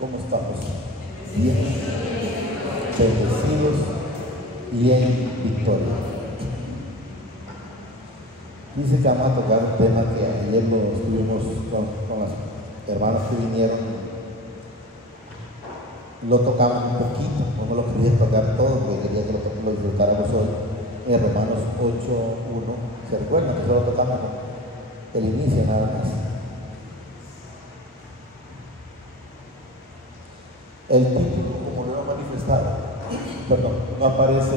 ¿Cómo estamos? Bien, bendecidos y en victoria. Dice que vamos a tocar un tema que ayer lo estuvimos con las hermanas que vinieron. Lo tocaban un poquito, no me lo quería tocar todo porque quería que lo disfrutáramos hoy. En Romanos 8:1, ¿se recuerdan que solo tocamos el inicio nada más? El título, como lo he manifestado, perdón, no aparece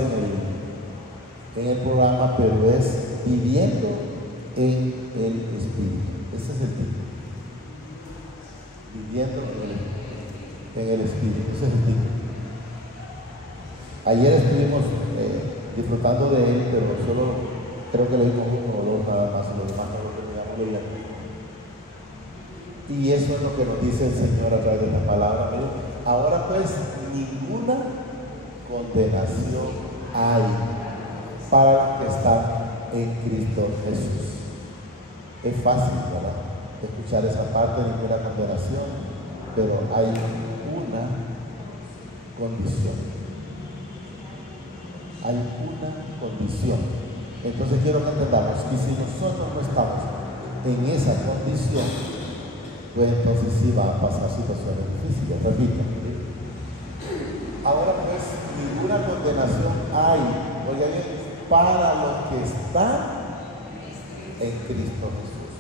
en el programa, pero es Viviendo en el Espíritu. Ese es el título. Viviendo en el Espíritu. Ese es el título. Ayer estuvimos disfrutando de él, pero solo creo que leímos uno o dos nada más, los demás no lo terminamos leyendo. Y eso es lo que nos dice el Señor a través de la palabra. Ahora pues ninguna condenación hay para los que están en Cristo Jesús. Es fácil, ¿verdad?, escuchar esa parte, ninguna condenación, pero hay una condición. Hay una condición. Entonces quiero que entendamos que si nosotros no estamos en esa condición, pues entonces sí va a pasar situaciones difíciles. Repito. Ahora pues ninguna condenación hay, oigan bien, para los que están en Cristo Jesús.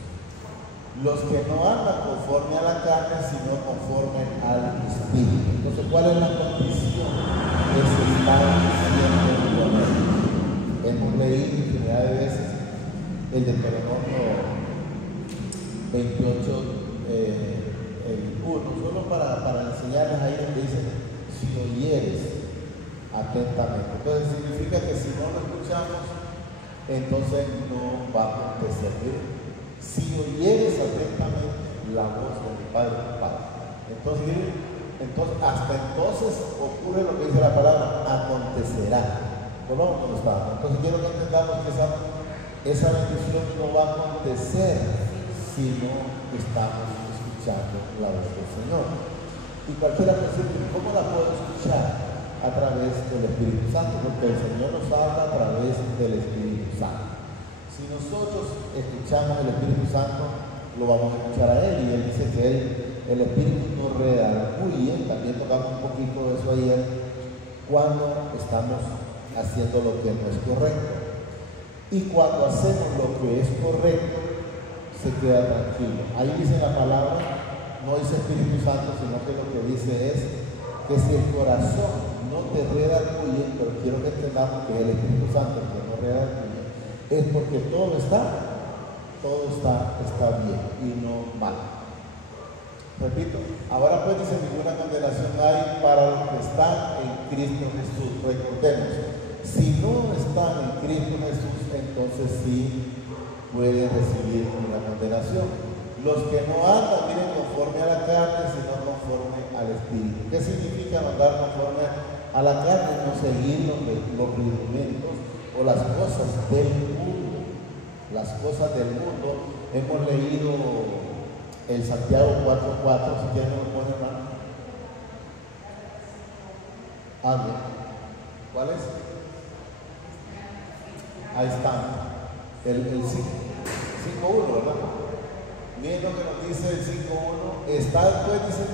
Los que no andan conforme a la carne, sino conforme al Espíritu. Entonces, ¿cuál es la condición? Es estar siempre con Él. Hemos leído infinidad de veces el Deuteronomio 28, el 1, solo para enseñarles ahí donde dice, si oyeres atentamente. Entonces significa que si no lo escuchamos, entonces no va a acontecer. Si oyeres atentamente la voz de mi Padre, tu Padre. Entonces, hasta entonces ocurre lo que dice la palabra, acontecerá. ¿Cómo está? Entonces quiero que entendamos que esa bendición no va a acontecer si no estamos escuchando la voz del Señor. Y cualquiera puede decir, ¿cómo la puedo escuchar? A través del Espíritu Santo, porque el Señor nos habla a través del Espíritu Santo. Si nosotros escuchamos el Espíritu Santo, lo vamos a escuchar a Él, y Él dice que el Espíritu nos redarguye. También tocamos un poquito de eso ayer, cuando estamos haciendo lo que no es correcto. Y cuando hacemos lo que es correcto, se queda tranquilo. Ahí dice la palabra, no dice Espíritu Santo, sino que lo que dice es que si el corazón no te redarguye, pero quiero que entendamos que el Espíritu Santo que no redarguye, es porque todo está bien y no mal. Repito, ahora pues dice, ninguna condenación hay para los que están en Cristo Jesús. Recordemos, si no están en Cristo Jesús, entonces sí pueden recibir una condenación. Los que no andan, miren, conforme a la carne, sino conforme al Espíritu. ¿Qué significa no andar conforme a la carne? No seguir los rudimentos o las cosas del mundo. Las cosas del mundo. Hemos leído el Santiago 4:4, si quieren lo ponen, hermano. Bien. ¿Cuál es? Ahí está. El 5:1, ¿verdad? Miren lo que nos dice el 5:1. Está después, dice,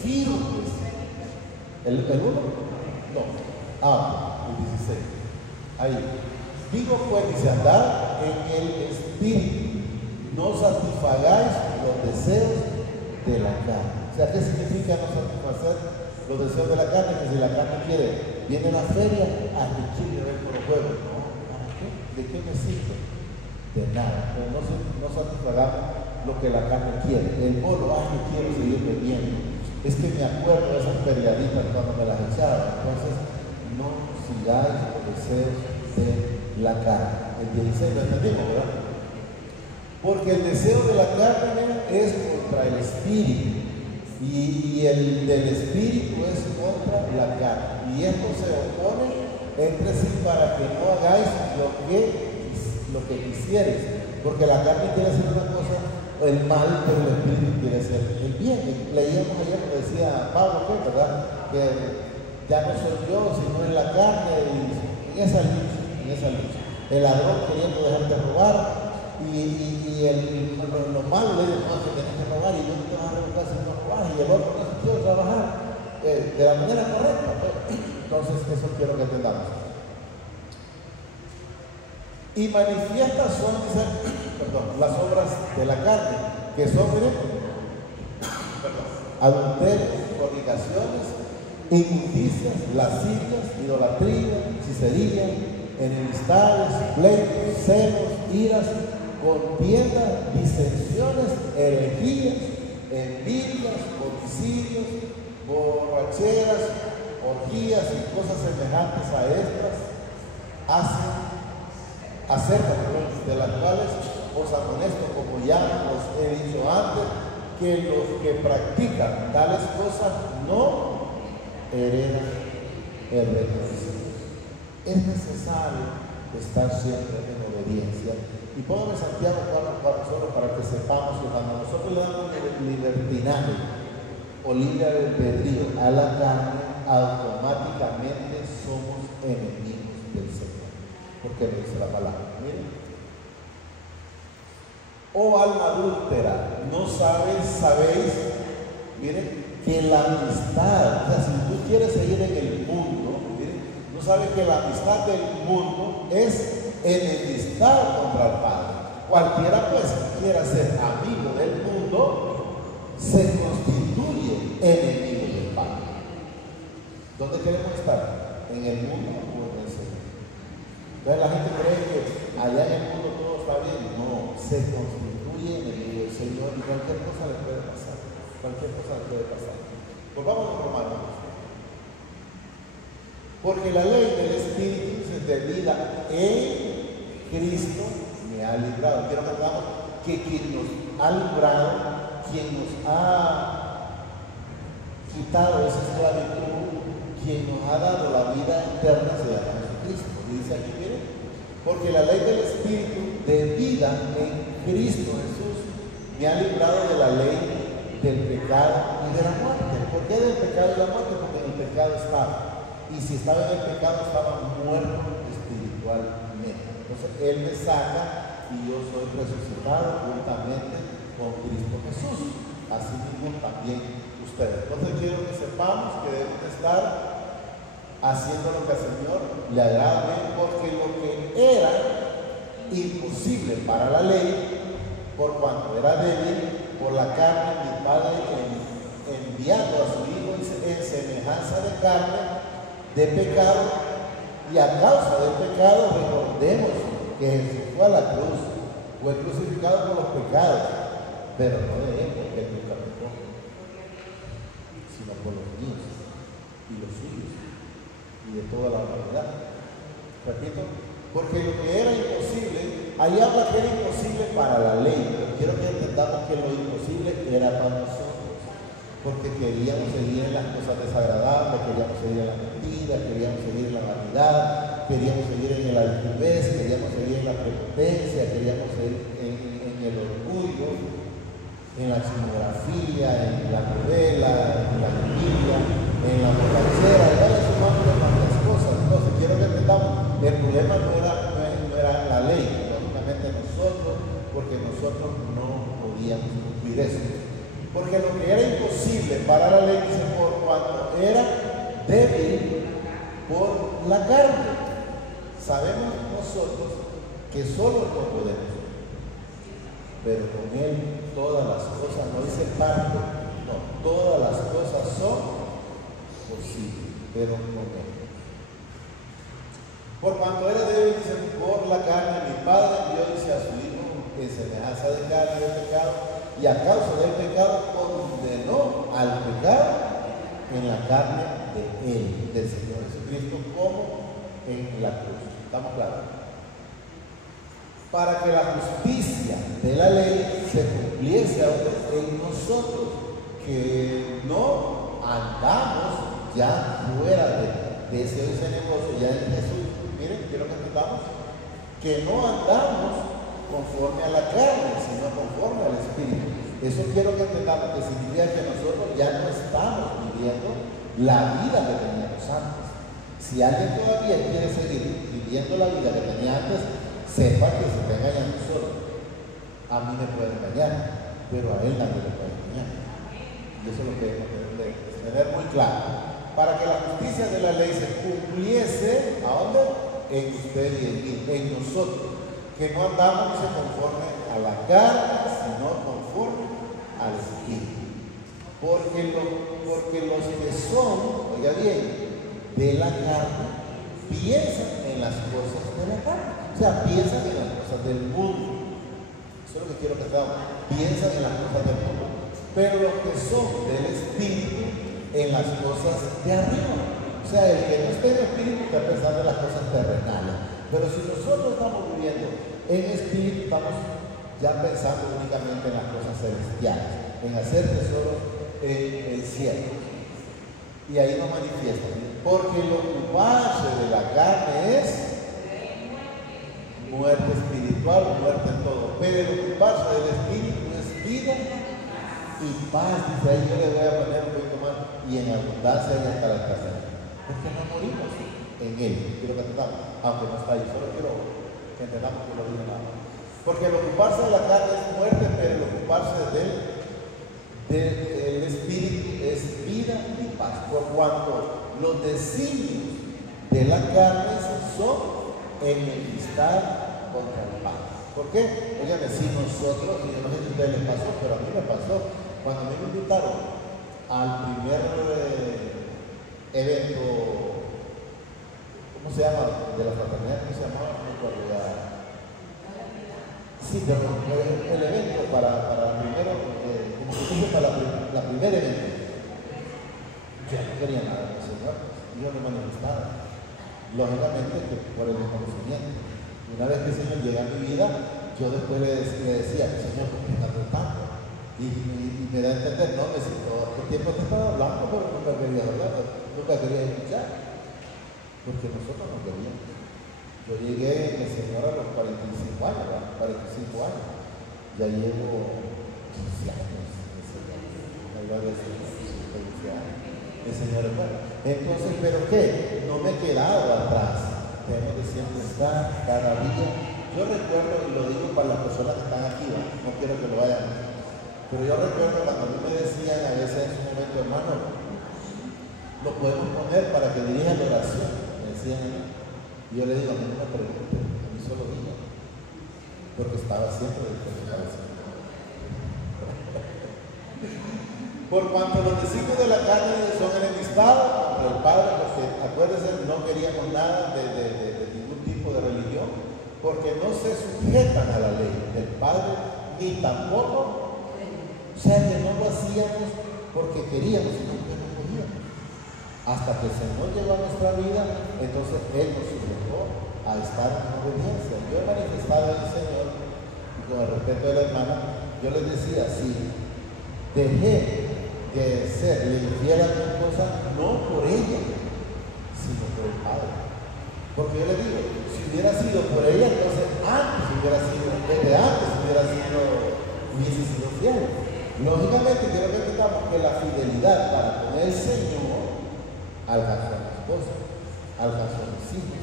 firmes. ¿El 1? No. El 16. Ahí. Digo pues, dice, andad en el Espíritu, no satisfagáis los deseos de la carne. O sea, ¿qué significa no satisfacer los deseos de la carne? Que si la carne quiere, viene a la feria, que quiere ver por los juegos. No, ¿para qué? ¿De qué me sirve? De nada. Pero no satisfagamos lo que la carne quiere. El bolo, yo quiero seguir bebiendo. Es que me acuerdo de esas perioditas cuando me las echaba. Entonces, no sigáis los deseos de la carne. El 16 lo entendimos, ¿verdad? Porque el deseo de la carne es contra el Espíritu, y el del Espíritu es contra la carne, y esto se opone entre sí para que no hagáis lo que quisieres, porque la carne quiere hacer una cosa el mal, pero el Espíritu quiere hacer el bien. Leíamos ayer, lo decía Pablo, ¿verdad? Que ya no soy yo, sino en la carne, y en esa lucha. El ladrón queriendo dejarte robar, y lo malo le dice, no, que tienes que robar, y yo no te vas a robar si no robas, y el otro no quiero trabajar de la manera correcta. Entonces, eso quiero que entendamos. Y manifiestas son, las obras de la carne, que son, adulterios, fornicaciones, injusticias, lascivias, idolatría, hechicería, enemistades, pleitos, celos, iras, contiendas, disensiones, herejías, envidias, homicidios, borracheras, orgías y cosas semejantes a estas, acerca de las cuales os amonesto, como ya os he dicho antes, que los que practican tales cosas no heredan el reino de Dios. Es necesario estar siempre en obediencia. Y póngame Santiago 4:4 solo para que sepamos que cuando nosotros le damos libertinaje o libre albedrío a la carne, automáticamente somos enemigos del Señor. Porque lo dice la palabra. Miren. Oh alma adúltera, ¿no sabéis, miren, que la amistad, o sea, si tú quieres seguir en el mundo, miren, no sabes que la amistad del mundo es enemistad contra el Padre? Cualquiera pues que quiera ser amigo del mundo se constituye enemigo del Padre. ¿Dónde queremos estar? ¿En el mundo o en el Señor? Entonces la gente cree que allá en el mundo todo está bien. No, se constituye enemigo del Señor y cualquier cosa le puede pasar. Cualquier cosa le puede pasar. Pues vamos a Romanos. Porque la ley del Espíritu de vida en Cristo me ha librado. Quiero que hagamos que quien nos ha librado, quien nos ha quitado esa esclavitud, quien nos ha dado la vida eterna se llama Jesucristo. Y dice aquí, miren, porque la ley del Espíritu de vida en Cristo Jesús me ha librado de la ley del pecado y de la muerte. ¿Por qué del pecado y la muerte? Porque en el pecado estaba. Y si estaba en el pecado, estaba muerto espiritualmente. Entonces, Él me saca y yo soy resucitado juntamente con Cristo Jesús. Así mismo también ustedes. Entonces, quiero que sepamos que debemos estar haciendo lo que al Señor le agrada, porque lo que era imposible para la ley, por cuanto era débil, por la carne, mi Padre enviando a su Hijo en semejanza de carne, de pecado, y a causa del pecado recordemos que Jesús fue a la cruz, fue crucificado por los pecados, pero no de Él, porque Él nunca pecó, sino por los míos y los suyos y de toda la humanidad. Repito, porque lo que era imposible, ahí habla que era imposible para la ley, pero quiero que entendamos que lo imposible era para nosotros. Porque queríamos seguir en las cosas desagradables, queríamos seguir en la mentira, queríamos seguir en la vanidad, queríamos seguir en el altivez, queríamos seguir en la prepotencia, queríamos seguir en el orgullo, en la chismografía, en la novela, en la Biblia, en la borrachera, y vaya sumando tantas cosas. Entonces, quiero que entendamos, el problema no era la ley, lógicamente nosotros, porque nosotros no podíamos cumplir eso. Porque lo que era imposible para la ley, dice, por cuanto era débil por la carne. Sabemos nosotros que solo no podemos, pero con Él todas las cosas, no dice parte, no, todas las cosas son posibles, pero con Él. Por cuanto era débil, dice, por la carne, mi Padre envió, dice, a su Hijo en semejanza de carne y de pecado, y a causa del pecado condenó al pecado en la carne de Él, del Señor Jesucristo, como en la cruz. ¿Estamos claros? Para que la justicia de la ley se cumpliese ahora en nosotros, que no andamos ya fuera de ese negocio, ya en Jesús. Miren, quiero que entendamos que no andamos conforme a la carne, sino conforme al Espíritu. Eso quiero que entendamos, que significa que nosotros ya no estamos viviendo la vida que teníamos antes. Si alguien todavía quiere seguir viviendo la vida que tenía antes, sepa que se está engañando solo. A mí me puede engañar, pero a él nadie le puede engañar. Y eso es lo que debemos tener muy claro. Para que la justicia de la ley se cumpliese, ¿a dónde? En usted y en mí, en nosotros. Que no andamos conforme a la carne, sino conforme al Espíritu. Porque los que son, oiga bien, de la carne, piensan en las cosas de la carne. O sea, piensan en las cosas del mundo. Eso es lo que quiero que hagamos. Piensan en las cosas del mundo. Pero los que son del Espíritu, en las cosas de arriba. O sea, el que no esté en Espíritu está pensando en las cosas terrenales. Pero si nosotros estamos viviendo en Espíritu, estamos ya pensando únicamente en las cosas celestiales, en hacer tesoros en el cielo. Y ahí nos manifiesta. Porque el ocuparse de la carne es muerte espiritual, muerte en todo. Pero el ocuparse del Espíritu es vida y paz. Dice ahí, yo le voy a poner un poquito más. Y en abundancia y hasta la escasez. Porque no morimos en él. Quiero que entendamos, aunque no está ahí, solo quiero que entendamos que lo digo nada. Porque el ocuparse de la carne es muerte, pero el ocuparse del Espíritu es vida y paz. Por cuanto los designios de la carne son enemistad contra el Padre. ¿Por qué? Oigan, si nosotros, y yo no sé si a ustedes les pasó, pero a mí me pasó, cuando me invitaron al primer evento, ¿cómo se llama? De la fraternidad, ¿cómo se llamaba? No me acuerdo ya. Sí, pero el evento para primero, como se dice, para la primera evento. Yo no quería nada con el Señor, yo no manifestaba. Lógicamente que por el desconocimiento. Una vez que el Señor llega a mi vida, yo después le decía, Señor, ¿por qué me está tratando? Y me da a entender, no, me siento, todo el tiempo te estaba hablando, pero nunca quería hablar, nunca quería escuchar. Porque nosotros no queríamos. Yo llegué el Señor a los 45 años, ¿verdad? 45 años. Ya llevo 15 años. El Señor es bueno. Entonces, ¿pero qué? No me he quedado atrás. Tengo que siempre estar cada día. Yo recuerdo, y lo digo para las personas que están aquí, no quiero que lo vayan a decir, pero yo recuerdo cuando a mí me decían a veces en su momento, hermano, lo podemos poner para que dirija la oración. Me decían a mí. Y yo le digo, a mí no me pregunten, a mí solo digo, porque estaba siempre dispuesto a decir. Por cuanto los designios de la carne son enemistad contra el Padre, porque acuérdense, no queríamos nada de ningún tipo de religión, porque no se sujetan a la ley del Padre, ni tampoco, o sea que no lo hacíamos porque queríamos, sino porque no podíamos. Hasta que el Señor llegó a nuestra vida, entonces Él nos sujetó a estar en obediencia. Yo he manifestado al Señor, y con el respeto de la hermana, yo les decía, si dejé de ser y infiel a mi esposa, no por ella, sino por el Padre. Porque yo le digo, si hubiera sido por ella, entonces hubiese sido fiel. Lógicamente, quiero que entendamos que la fidelidad para con el Señor alcanzó a mi esposa, alcanzó a mis hijos,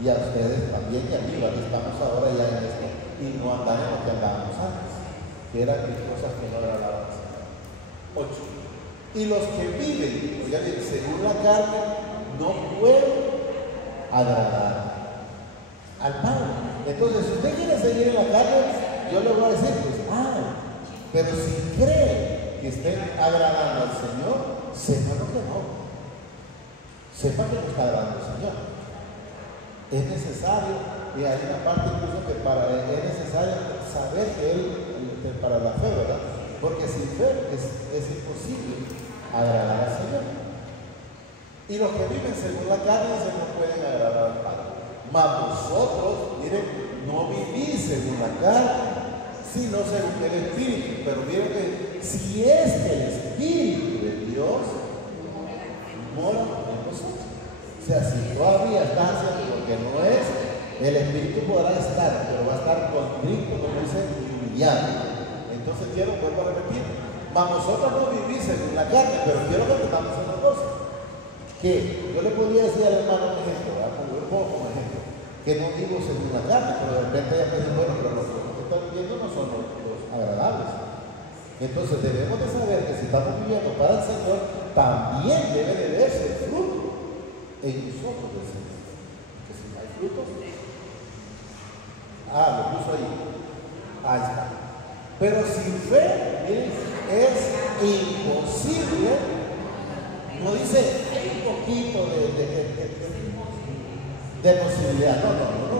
y a ustedes también, y a mí, que estamos ahora ya en esto, y no andamos en lo que andábamos antes, que eran mis cosas que no agradaban al Señor. 8. Y los que viven, oigan bien, según la carne, no pueden agradar al Padre. Entonces, si usted quiere seguir en la carne, yo le voy a decir, pues, pero si cree que esté agradando al Señor, sepa lo que no. Sepa que no está agradando al Señor. Es necesario, y hay una parte incluso que es necesario saber que Él, para la fe, ¿verdad? Porque sin fe es imposible agradar al Señor. Y los que viven según la carne se no pueden agradar al Padre. Mas vosotros, miren, no vivís según la carne, sino según el Espíritu. Pero miren que si es que el Espíritu de Dios mora en vosotros. O sea, si todavía están haciendo lo que no es, El espíritu podrá estar, pero va a estar contrito, como dice, humillado. Entonces vuelvo a repetir, mas vosotros no vivís según la carne, pero quiero que entendamos una cosa. Que yo le podría decir al hermano un ejemplo, como ejemplo, que no vivo según la carne, pero de repente ella me dice, bueno, pero los frutos que están viviendo no son los agradables. Entonces debemos de saber que si estamos viviendo para el Señor, también debe de verse el fruto en nosotros del Señor. Que si no hay frutos, lo puso ahí. Ahí está. Pero sin fe es imposible. No dice hay un poquito de posibilidad. No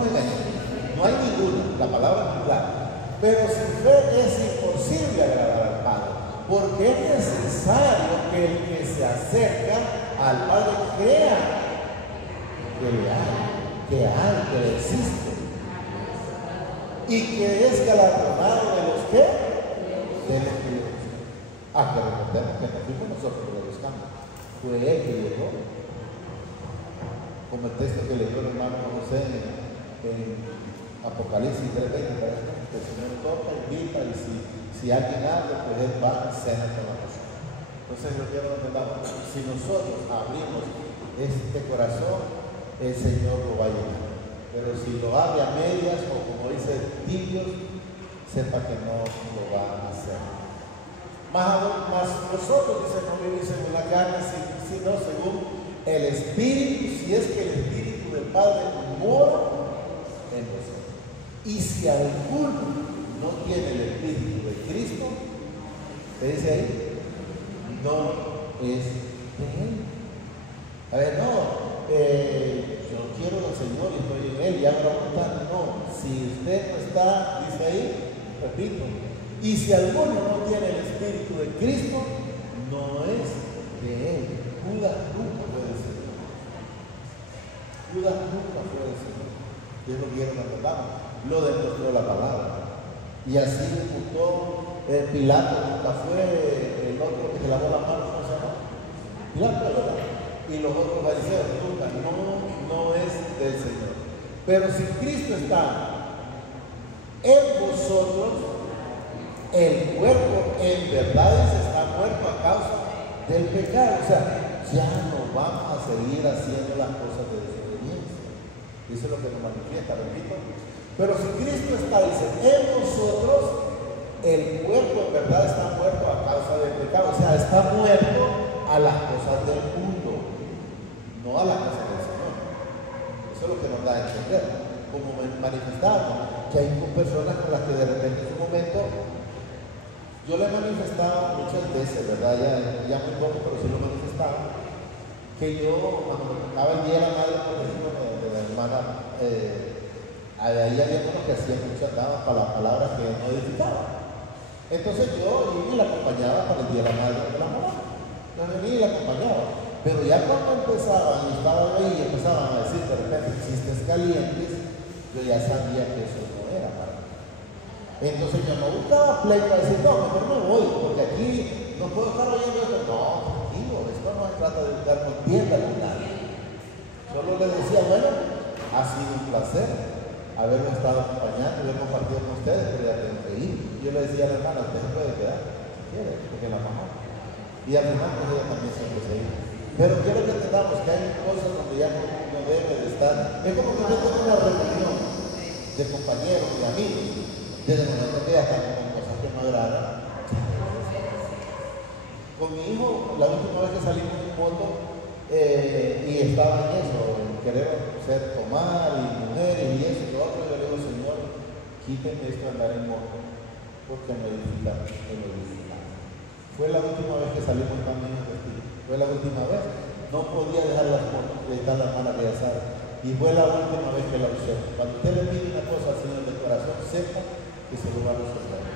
engañemos. No hay ninguna. La palabra es muy clara. Pero sin fe es imposible agradar al Padre. Porque es necesario que el que se acerca al Padre crea que existe. Y que es galardonado de los que del Espíritu. Que recordemos que no fuimos nosotros que lo buscamos, fue Él que llegó, como el texto que leyó el hermano José en Apocalipsis 3:20, que el Señor toca, invita, y si alguien habla, pues Él va a cena con la persona. Entonces yo quiero recordar, si nosotros abrimos este corazón, el Señor lo va a llenar. Pero si lo abre a medias, o como dice tibios, sepa que no lo va a hacer. Más nosotros, dice, no vivir según la carne, sino según el Espíritu, si es que el Espíritu del Padre mora en nosotros. Y si alguno no tiene el Espíritu de Cristo, ¿qué dice ahí? No es de Él. A ver, yo quiero al Señor y estoy en Él y hago la voluntad. No, si usted no está, dice ahí, repito, y si alguno no tiene el Espíritu de Cristo, no es de Él. Judas nunca fue del Señor. Judas nunca fue del Señor. Dios lo quiere recordar. Lo demostró la palabra. Y así disputó Pilato, nunca fue el otro que se lavó la mano, ¿cómo se llama? Pilato, ¿verdad? Y los otros fariseos, nunca, no es del Señor. Pero si Cristo está en vosotros, el cuerpo en verdad está muerto a causa del pecado. O sea, ya no vamos a seguir haciendo las cosas de desobediencia. Eso es lo que nos manifiesta, repito. Pero si Cristo está, dice, en nosotros, el cuerpo en verdad está muerto a causa del pecado. O sea, está muerto a las cosas del mundo, no a las cosas del Señor. Eso es lo que nos da a entender. Como manifestamos, que hay personas con las que de repente en un momento, yo le he manifestado muchas veces, ¿verdad? Ya muy poco, pero sí lo he manifestado, que yo, cuando me tocaba el día de la madre, por ejemplo, de la hermana, ahí había unos que hacían muchas damas para las palabras que no edificaban. Entonces yo iba y la acompañaba para el día de la madre de la mamá. Yo venía y la acompañaba. Pero ya cuando empezaban y estaban ahí y empezaban a decir de repente chistes calientes, yo ya sabía que eso no era para mí. Entonces yo no buscaba pleito a decir, no, mejor me voy, porque aquí no puedo estar oyendo esto. No, tranquilo, esto no se trata de buscar contienda con nadie. Solo le decía, bueno, ha sido un placer haberme estado acompañando, haber compartido con ustedes, pero ya tengo que ir. Yo le decía a la hermana, usted se puede quedar, si quiere, porque la mamá. Y al final, pues ella también siempre se iba. Pero quiero que entendamos que hay cosas donde ya no debe de estar. Es como que yo tengo una reunión de compañeros, de amigos, desde el momento que ya están con cosas que no agradan. Con mi hijo, la última vez que salimos en moto, y estaba en eso, en querer ser tomar y mujeres y eso y lo otro, yo le digo, Señor, quíteme esto de andar en moto, porque me edifica. Fue la última vez que salimos también en vestido. Fue la última vez. No podía dejar las motos, de estar las manos que ya sabe. Y fue la última vez que la usé. Cuando usted le pide una cosa al Señor de corazón, sepa que se lo va a resolver.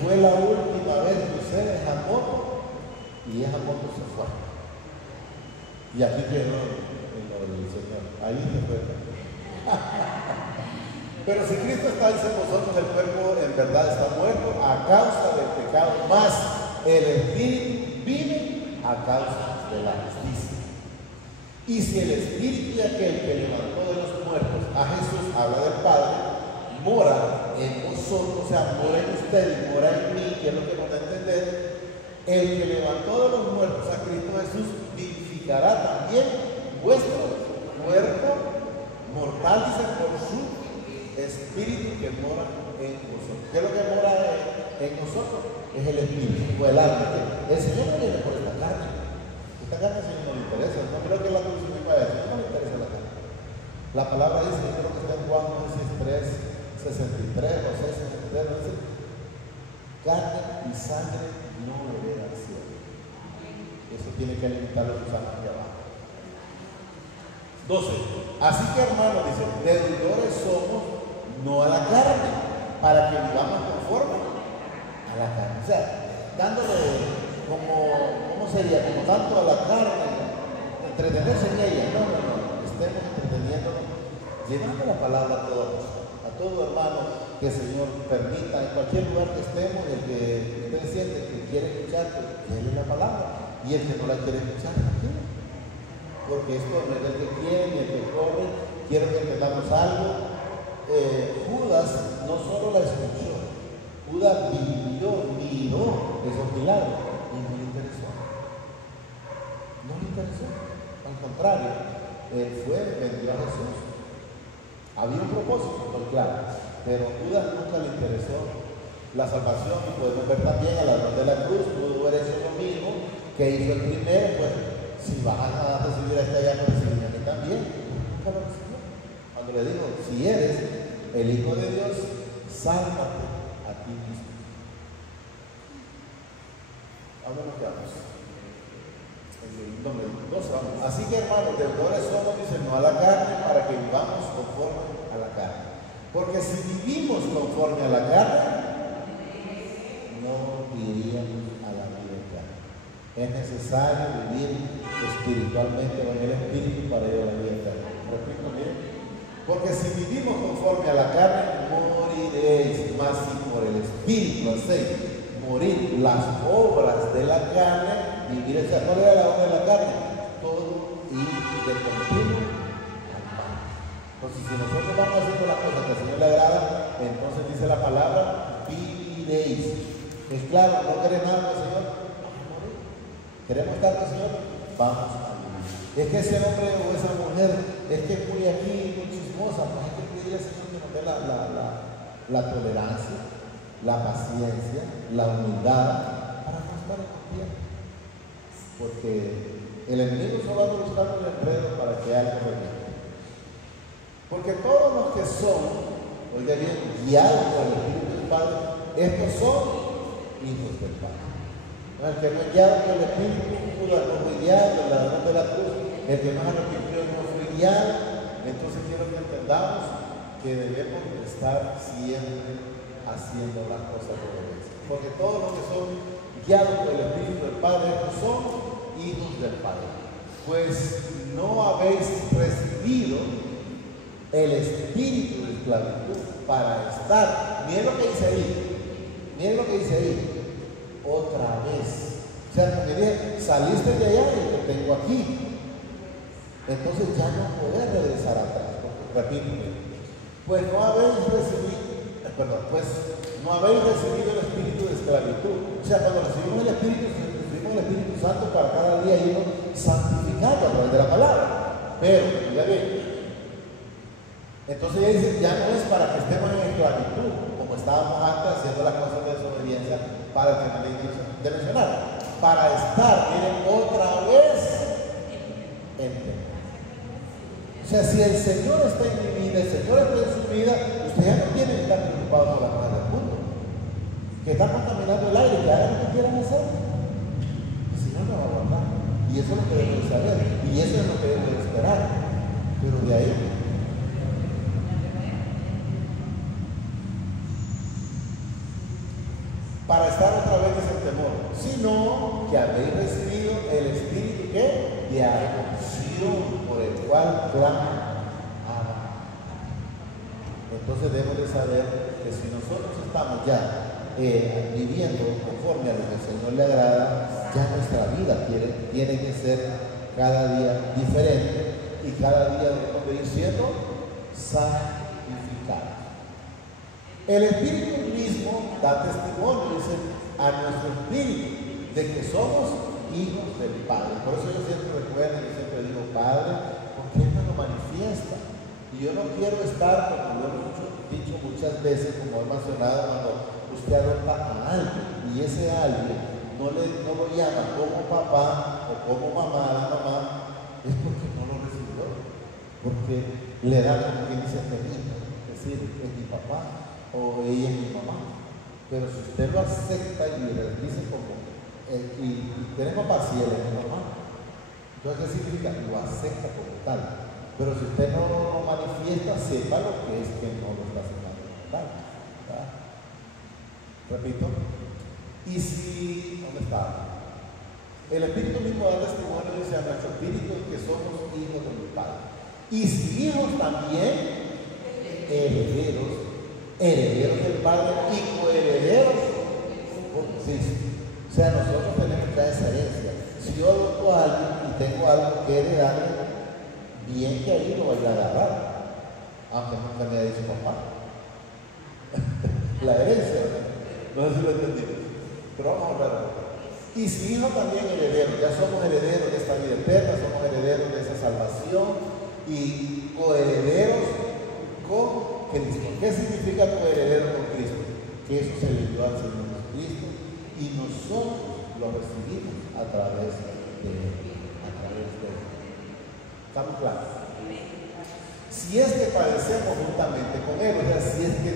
Fue la última vez que usé esa moto y esa moto se fue. Y aquí quedó en lo del Señor. Ahí se fue. Pero si Cristo está en vosotros, el cuerpo en verdad está muerto a causa del pecado, más el Espíritu vive a causa de la justicia. Y si el Espíritu de aquel que levantó de los muertos a Jesús, habla del vosotros, o sea, mora en ustedes y mora en mí, que es lo que nos da a entender, el que levantó de los muertos a Cristo Jesús vivificará también vuestro cuerpo mortal, dice, por su espíritu que mora en vosotros. ¿Qué es lo que mora en nosotros? Es el espíritu o el alma. El Señor no viene por esta carne. Esta carne al Señor no le interesa. No creo que la crucifica a Él. No le interesa la carne. La palabra dice, yo creo que está en Juan 3:63 o 6:63, dice, carne y sangre no heredan al cielo. Eso tiene que alimentar los gusanos de abajo. 12. Así que, hermanos, dice, deudores somos no a la carne, para que vivamos conforme a la carne. O sea, dándole ¿cómo sería? Como tanto a la carne, entretenerse en ella. No. Estemos entreteniéndonos, llevando la palabra a todos, a todo hermano, que el Señor permita, en cualquier lugar que estemos, el que usted siente que quiere escuchar, pues déle la palabra. Y el que no la quiere escuchar, tranquilo. Porque esto no es el que quiere ni el que corre. Quiero que entendamos algo. Judas no solo la escuchó, Judas miró esos milagros y no le interesó. No le interesó. Al contrario, él vendió a Jesús. Había un propósito, muy claro, pero Judas nunca le interesó la salvación. Y podemos ver también a la ladrón de la cruz, pudo haber hecho lo mismo que hizo el primero. Pues si vas a recibir a este allá, no recibir a mí también. Nunca lo recibió. Cuando le dijo, si eres el Hijo de Dios, sálvate a ti mismo. Ahora nos quedamos. Así que, hermanos, deudores somos, dice, no a la carne, para que vivamos conforme a la carne. Porque si vivimos conforme a la carne, no iríamos a la vida eterna. Es necesario vivir espiritualmente con el Espíritu para ir a la vida eterna. Repito bien. Porque si vivimos conforme a la carne, moriréis. Mas si por el Espíritu hacéis morir las obras de la carne, vivir esa no era la obra de la carne, todo ir de continuo al pan. Entonces, si nosotros vamos haciendo las cosas que al Señor le agrada, entonces dice la palabra, viviréis. Es claro, no queremos nada del Señor, vamos a morir. Queremos estar con el Señor, vamos a vivir. Es que ese hombre o esa mujer es que es muy aquí, muy chismosa, pues hay que pedirle al Señor que nos dé la tolerancia, la paciencia, la humildad para no estar en confianza. Porque el enemigo solo anda buscando el enredo para que algo reviente. Porque todos los que son, oiga bien, guiados por el Espíritu del Padre, estos son hijos del Padre. El que no es guiado por el Espíritu, no fue guiado, el ladrón de la cruz, el que no es arrepentido no fue guiado. Entonces quiero que entendamos que debemos estar siempre haciendo las cosas de obediencia. Porque todos los que son guiados por el Espíritu del Padre son hijos del Padre. Pues no habéis recibido el espíritu de esclavitud para estar. Miren lo que dice ahí. Otra vez. O sea, como que dije, saliste de allá y lo tengo aquí. Entonces ya no podés regresar atrás. Repito, pues no habéis recibido el espíritu de esclavitud. O sea, cuando recibimos el Espíritu Santo para cada día irnos santificando a través de la palabra. Pero, ya bien, entonces ya dice, ya no es para que estemos en esclavitud, como estábamos antes haciendo las cosas de desobediencia, para el que no le de mencionar, para estar, miren, otra vez en temor. O sea, si el Señor está en mi vida, el Señor está en su vida, usted ya no tiene que estar preocupado por la cosas del mundo, que está contaminando el aire, que hagan lo que quieran hacer. El Señor no va a guardar. Y eso es lo que debemos saber, y eso es lo que debemos esperar. Pero de ahí, para estar otra vez en temor, sino que habéis recibido el Espíritu que de adopción, por el cual clama Abba. Entonces debemos de saber que si nosotros estamos ya viviendo conforme a lo que el Señor le agrada, ya nuestra vida tiene que ser cada día diferente y cada día debemos de ir siendo santificados. El Espíritu mismo da testimonio, dice, a nuestro espíritu, de que somos hijos del Padre. Por eso yo siempre recuerdo, yo siempre digo, Padre, porque Él me lo manifiesta. Y yo no quiero estar, como lo hemos dicho muchas veces, como he mencionado, cuando usted adopta a alguien y ese alguien no lo llama como papá o como mamá, la mamá, es porque no lo recibió, porque le da como quien dice permiso, es decir, es mi papá o ella es mi mamá. Pero si usted lo acepta y le dice como, y tiene papá, si él es mi mamá, entonces ¿qué significa? Lo acepta como tal. Pero si usted no lo manifiesta, sepa lo que es que no lo está aceptando como tal, ¿verdad? Repito. Y si, ¿dónde está? El Espíritu mismo da testimonio, dice a nuestro espíritu, que somos hijos del Padre. Y si hijos también, herederos del Padre y coherederos con Cristo. O sea, nosotros tenemos ya esa herencia. Si yo adopto a alguien y tengo algo que heredar, bien que ahí lo vaya a agarrar, aunque nunca me haya dicho papá. La herencia, no sé si lo entendimos. Pero vamos a hablar. Y si hijos también herederos, ya somos herederos de esta vida eterna, somos herederos de esa salvación y coherederos con Cristo. ¿Qué significa coheredero con Cristo? Que eso se le dio al Señor Jesucristo y nosotros lo recibimos a través de Él. ¿Estamos claros? Si es que padecemos juntamente con Él, o sea, si es que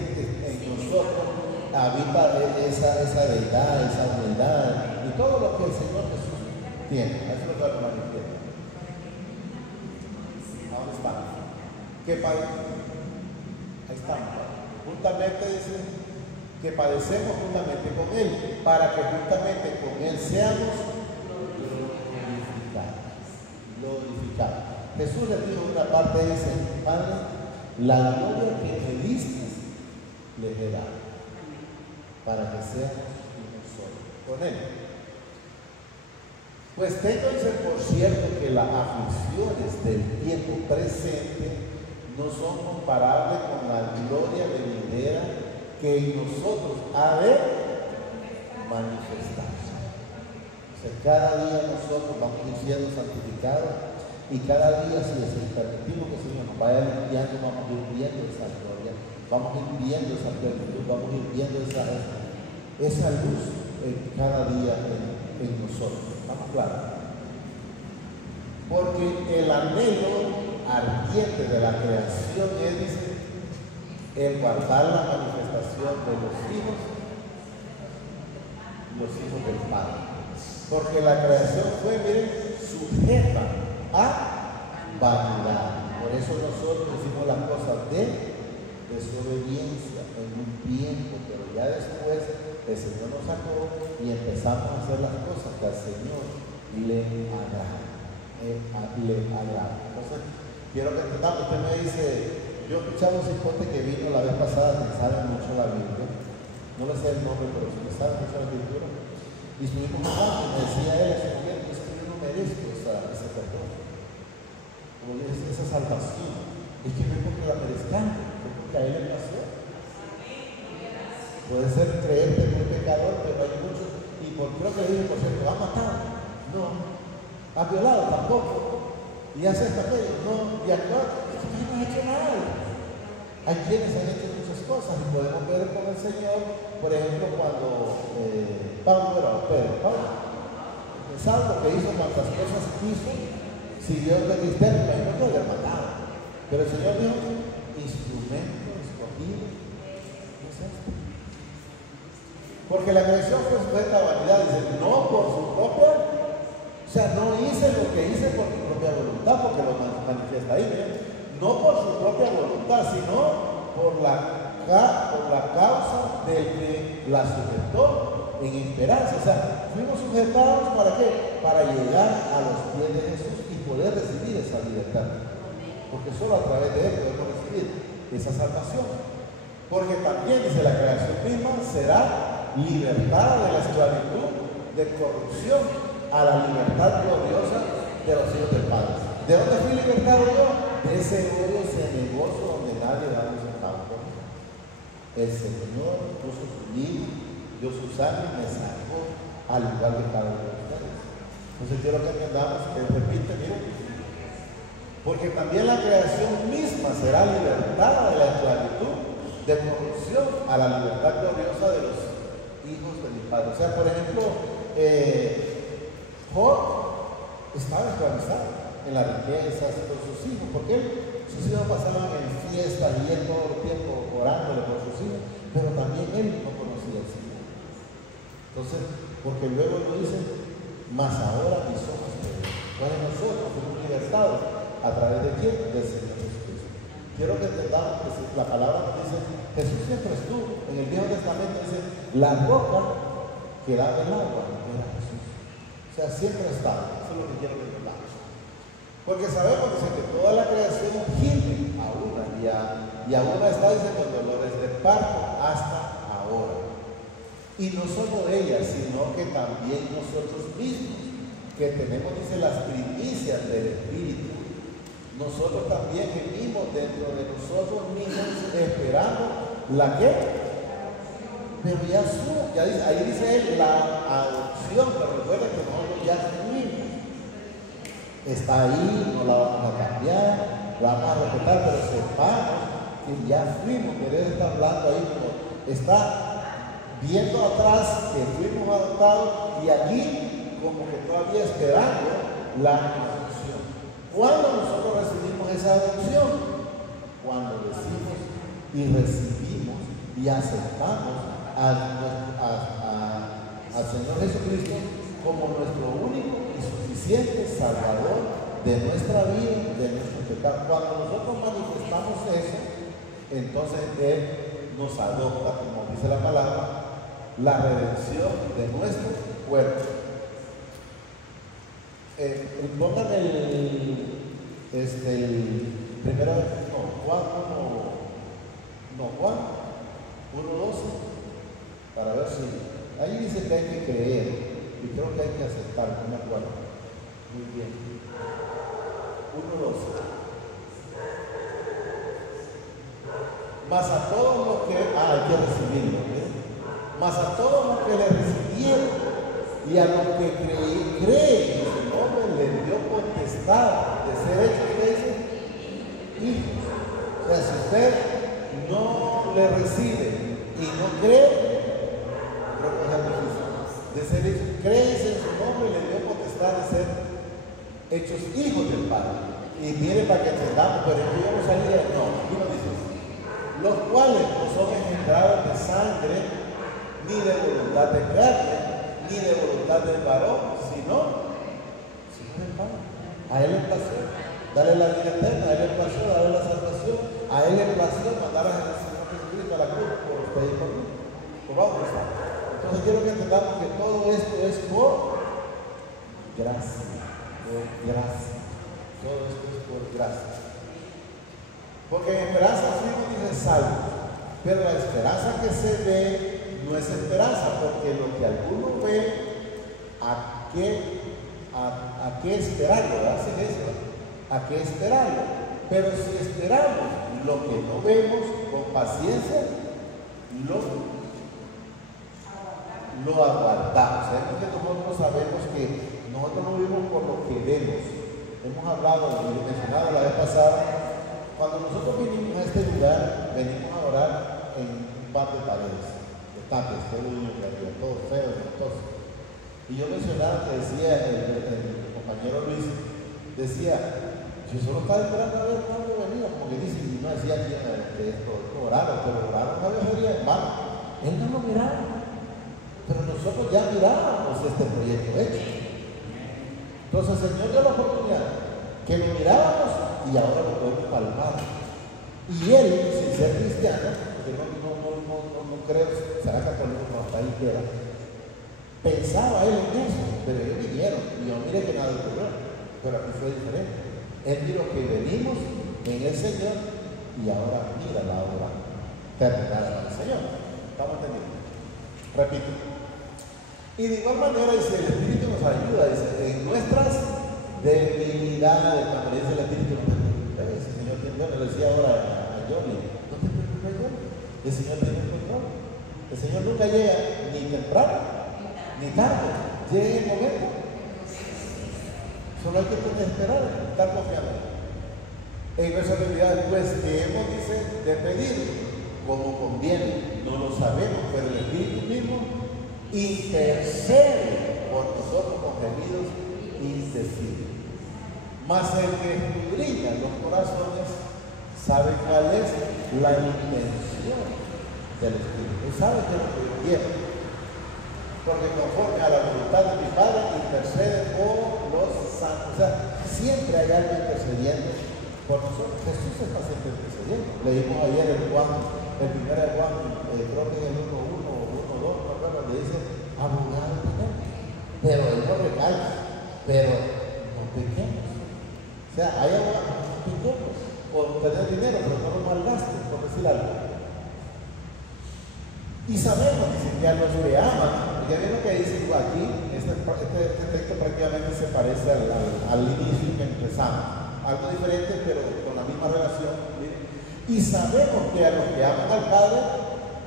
en nosotros habita esa deidad, esa humildad y todo lo que el Señor Jesús tiene. Eso es lo que manifiesta. ¿Dónde está? ¿Qué padecemos? Ahí estamos. Juntamente dice que padecemos juntamente con Él, para que juntamente con Él seamos glorificados. Jesús le dijo en una parte, dice, Padre, la gloria que me diste les he dado, para que seamos uno solo con Él. Pues tengo, dice, por cierto, que las aflicciones del tiempo presente no son comparables con la gloria venidera que en nosotros ha de manifestarse. O sea, cada día nosotros vamos siendo santificados y cada día, si les permitimos que el Señor nos vaya limpiando, vamos a ir viendo esa gloria, vamos a ir viendo esa plenitud, vamos a ir viendo esa luz cada día en nosotros. ¿Estamos claros? Porque el anhelo ardiente de la creación es, dice, el guardar la manifestación de los hijos del Padre. Porque la creación fue, miren, sujeta a vanidad. Por eso nosotros hicimos las cosas de desobediencia en un tiempo, pero ya después el Señor nos sacó y empezamos a hacer las cosas que al Señor le agrada. Entonces, quiero que entendamos. Usted me dice, yo escuchaba un cipote que vino la vez pasada, que sabe mucho la Biblia, no le sé el nombre, pero sí me sabe mucho la Escritura, y estuvimos hablando y me decía él, es que yo no merezco ese perdón, como dice, esa salvación, es que no es porque la merezcamos, es porque a él le pasó. Puede ser creerte en un pecador, pero hay muchos, y creo que le dije, por cierto, ¿ha matado? No. ¿Ha violado? Tampoco. ¿Y hace esto aquello? No. ¿Y actuar? Es que no ha hecho nada. Hay quienes han hecho muchas cosas y podemos ver con el Señor, por ejemplo, cuando Pablo, ¿sabe lo que hizo? Cuántas cosas hizo, siguió el ministerio, no lo había matado. Pero el Señor dijo, instrumento escogido, ¿qué es esto? Porque la creación fue sujeta a vanidad, dice, no por su propia, o sea, no hice lo que hice por mi propia voluntad, porque lo manifiesta ahí, miren, no por su propia voluntad, sino por la causa del que la sujetó en esperanza. O sea, fuimos sujetados ¿para qué? Para llegar a los pies de Jesús y poder recibir esa libertad. Porque solo a través de Él podemos recibir esa salvación. Porque también, dice la creación misma, será libertada de la esclavitud de corrupción a la libertad gloriosa de los hijos del Padre. ¿De dónde fui libertado yo? De ese odio, ese negocio donde nadie da un centavo. el Señor puso su vida, dio su sangre y me sacó al igual que cada uno de ustedes. Entonces quiero que entendamos que repite, miren, porque también la creación misma será libertada de la esclavitud de corrupción a la libertad gloriosa de los hijos de mi Padre. O sea, por ejemplo, Job estaba esclavizado en las riquezas con sus hijos, porque sus hijos pasaban en fiestas y él todo el tiempo orándole por sus hijos, pero también él no conocía al Señor. Entonces, porque luego lo dice, mas ahora mis ojos te ven. Entonces nosotros fuimos libertados a través de quién? Del Señor Jesucristo. Quiero que entendamos que la palabra nos dice, Jesús siempre estuvo. En el Viejo Testamento dice, la roca que da el agua era Jesús. O sea, siempre estaba. Eso es lo que quiero que entendamos. Porque sabemos que toda la creación gime a una y a una está diciendo dolores de parto hasta ahora. Y no solo ella, sino que también nosotros mismos, que tenemos, dice, las primicias del Espíritu. Nosotros también gemimos dentro de nosotros mismos esperando la que, pero ya dice, ahí dice él, la adopción, pero recuerden que nosotros ya gemimos. Está ahí, no la vamos a cambiar, la vamos a respetar, pero sepamos que ya fuimos. Pero él está hablando ahí como está viendo atrás que fuimos adoptados y aquí como que todavía esperando la adopción. ¿Cuándo nosotros recibimos esa adopción? Cuando decimos y recibimos y aceptamos al Señor Jesucristo como nuestro único y suficiente Salvador de nuestra vida, de nuestro pecado. Cuando nosotros manifestamos eso, entonces Él nos adopta, como dice la palabra, la redención de nuestro cuerpo. Pongan Juan 1:12, para ver si ahí dice que hay que creer y creo que hay que aceptar, no me acuerdo. Muy bien. 1:12. Mas a todos los que hay que recibirlo, mas a todos los que le recibieron y a los que creen en su nombre les dio potestad de ser hechos, ¿qué dice? Hijos. O sea, si usted no le recibe y no cree, creo que es difícil, de ser hechos, crees en su nombre y le dio potestad de ser hechos hijos del Padre. Y viene para que entendamos, pero yo no salía, no, aquí no dice, los cuales no son engendrados de sangre, ni de voluntad de carne, ni de voluntad del varón, sino del Padre. A Él le plació darle la vida eterna, a Él le plació darle la salvación, a Él le plació mandar a Señor Jesucristo a la cruz por usted y por mí, por vamos. Entonces quiero que entendamos que todo esto es por gracia, por gracia. Todo esto es por gracia. Porque en esperanza fuimos, dice, salvos, pero la esperanza que se ve no es esperanza, porque lo que alguno ve, ¿a qué esperarlo? ¿Verdad? ¿A qué esperarlo? Pero si esperamos lo que no vemos con paciencia, lo aguardamos. Sabemos que nosotros sabemos que nosotros no vivimos por lo que vemos. Hemos hablado, y mencionado la vez pasada, cuando nosotros vinimos a este lugar, venimos a orar en un par de paredes. Tapes, todo feo, entonces. Y yo mencionaba que decía el compañero Luis, decía, yo solo estaba esperando a ver cuándo venía, como que dice, y no decía que esto oraron, pero oraron una vez sería hermano. Él no lo miraba, pero nosotros ya mirábamos este proyecto hecho. Entonces el Señor dio la oportunidad que lo mirábamos y ahora lo podemos palmar. Y él, sin ser cristiano, porque no creo, será católico, no, hasta ahí queda. Pensaba él en eso, pero ellos vinieron, y yo mire que nada ocurrió, pero aquí fue diferente. Él miró que venimos en el Señor y ahora mira la obra terminada del Señor. ¿Estamos entendiendo? Repito. Y de igual manera dice, el Espíritu nos ayuda, dice, en nuestras debilidades, cuando dice el Espíritu, no te preocupes, Señor, yo le decía ahora a Johnny, no te preocupes, Johnny. El Señor tiene el control. El Señor nunca llega ni temprano ni tarde. Llega el momento. Solo hay que esperar, estar confiando. En nuestra realidad, pues debemos, dice, de pedir como conviene. No lo sabemos, pero el Espíritu mismo intercede por nosotros con gemidos indecibles. Mas el que escudriña los corazones sabe cuál es la intención del Espíritu. Él sabe que es lo que quiere. Porque conforme a la voluntad de mi Padre intercede por los santos. O sea, siempre hay algo intercediendo por nosotros. Jesús está siempre intercediendo. Leímos ayer el Juan, el primer de Juan, creo que en el 1:1 o 1:2, no recuerdo, le dice, abogado tenemos. Pero él no recalca, pero no pequemos. O sea, hay abogados no pequemos por tener dinero, pero no lo malgasten, por decir algo. Y sabemos, dice, que a los que aman, ya ven lo que dice aquí, este texto prácticamente se parece al inicio que empezamos. Algo diferente, pero con la misma relación. ¿Miren? Y sabemos que a los que aman al Padre,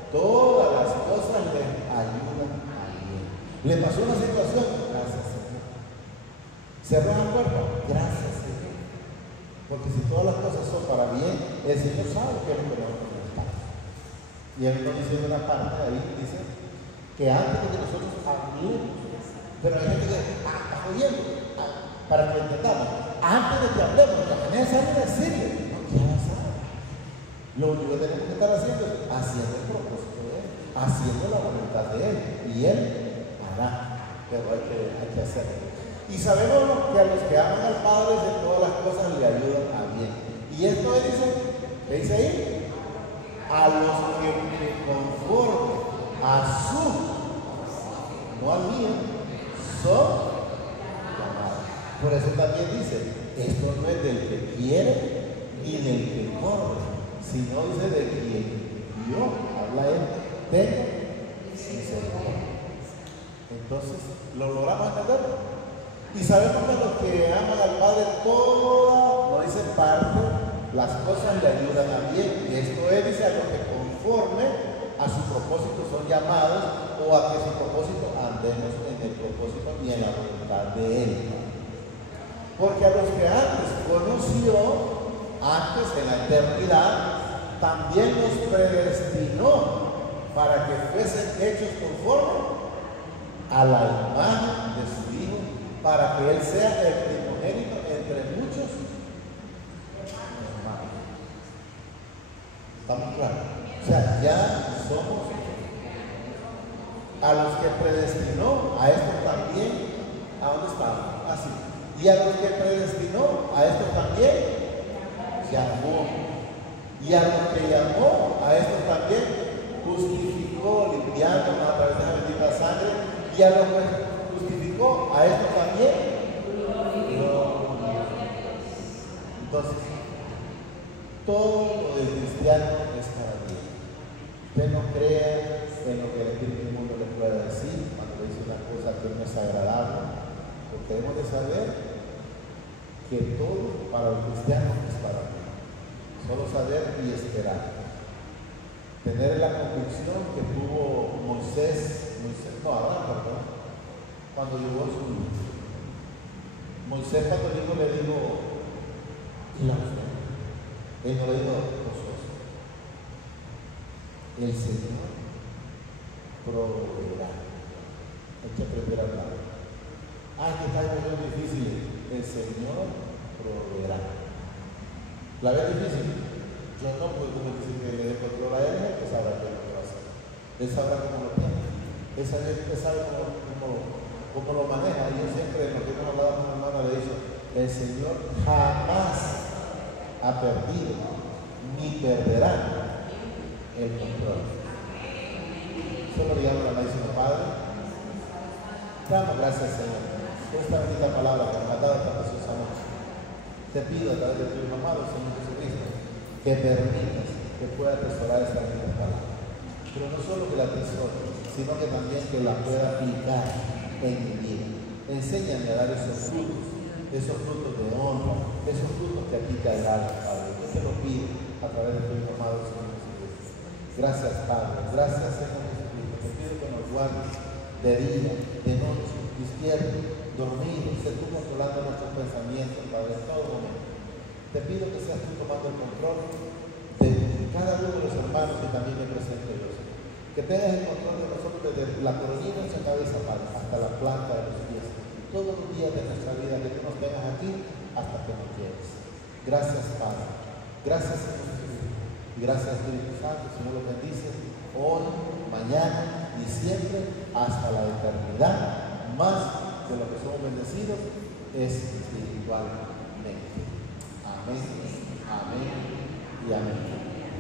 todas las cosas les ayudan a bien. Le pasó una situación, gracias Señor. Cerró el cuerpo, gracias Señor. Porque si todas las cosas son para bien, el Señor sabe que es lo que nos necesitamos. Y él nos dice en una parte ahí, dice que antes de que nosotros hablemos, pero hay gente que está oyendo, para que entendamos, antes de que hablemos, no es necesario decirle, no, ya lo sabe. Lo único que tenemos que estar haciendo es haciendo el propósito de Él, haciendo la voluntad de Él, y Él hará, pero hay que hacerlo. Y sabemos que a los que aman al Padre de todas las cosas le ayudan a bien. Y esto dice ahí, a los que conforme a su, no al mío, son llamados. Por eso también dice, esto no es del que quiere ni del que corre, sino dice de quien yo, habla él, tengo misericordia. Entonces, ¿lo logramos entender? Y sabemos que a los que aman al Padre, toda, no dice parte, las cosas le ayudan a bien. Y esto es, dice, a los que conforme a su propósito son llamados, o a que su propósito andemos en el propósito y en la voluntad de Él. Porque a los que antes conoció, antes en la eternidad, también los predestinó para que fuesen hechos conforme a la imagen de su Hijo, para que Él sea el primogénito entre muchos hermanos. ¿Estamos claros? O sea, ya somos a los que predestinó, a estos también, ¿a dónde estamos? Así. Y a los que predestinó, a estos también llamó. Y a los que llamó, a estos también justificó, limpiándonos a través de la bendita sangre. Y a los que justificó, a estos también glorificó. Entonces, todo lo del cristiano es para Dios. Usted no crea en lo que el Espíritu del mundo le pueda decir cuando le dice una cosa que no es agradable, porque debemos de saber que todo para el cristiano es para Dios. Solo saber y esperar. Tener la convicción que tuvo Abraham, perdón, cuando llegó su hijo. Moisés cuando el hijo le dijo, ¿y la fe? Él no le dijo, gozoso. El Señor proveerá. Hay que aprender a hablar. Que está en momentos difíciles. El Señor proveerá. ¿La ves difícil? Yo no puedo decir que le dé control a Él, que sabrá qué es lo que va a hacer. Él sabrá cómo lo tiene. Él sabe cómo lo maneja. Y yo siempre, en lo que hemos hablado con mi hermana, le he dicho, el Señor jamás ha perdido ni perderá el control. Solo digamos la malísima Padre. Damos gracias, Señor, por esta bendita palabra que nos ha dado esta preciosa noche. Te pido a través de tu Hijo amado, Señor Jesucristo, que permitas que pueda atesorar esta bendita palabra. Pero no solo que la atesore, sino que también que la pueda aplicar en mi vida. Enséñame a dar esos frutos de honra, esos frutos que a ti te agradan, Padre. Yo te lo pido a través de tu Hijo amado, Señor Jesucristo. Gracias, Padre. Gracias, Señor Jesucristo. Te pido que nos guardes de día, de noche, despierto, dormido. Sé tú controlando nuestros pensamientos, Padre, en todo momento. Te pido que seas tú tomando el control de cada uno de los hermanos que también me presento yo. Que tengas el control de nosotros desde la coronilla de nuestra cabeza, Padre, hasta la planta de los pies. Todos los días de nuestra vida, que tú nos tengas aquí hasta que nos lleves. Gracias, Padre. Gracias, Señor Jesucristo. Y gracias, Espíritu Santo. Señor, lo bendices hoy, mañana y siempre hasta la eternidad. Más de lo que somos bendecidos es espiritualmente. Amén, amén y amén.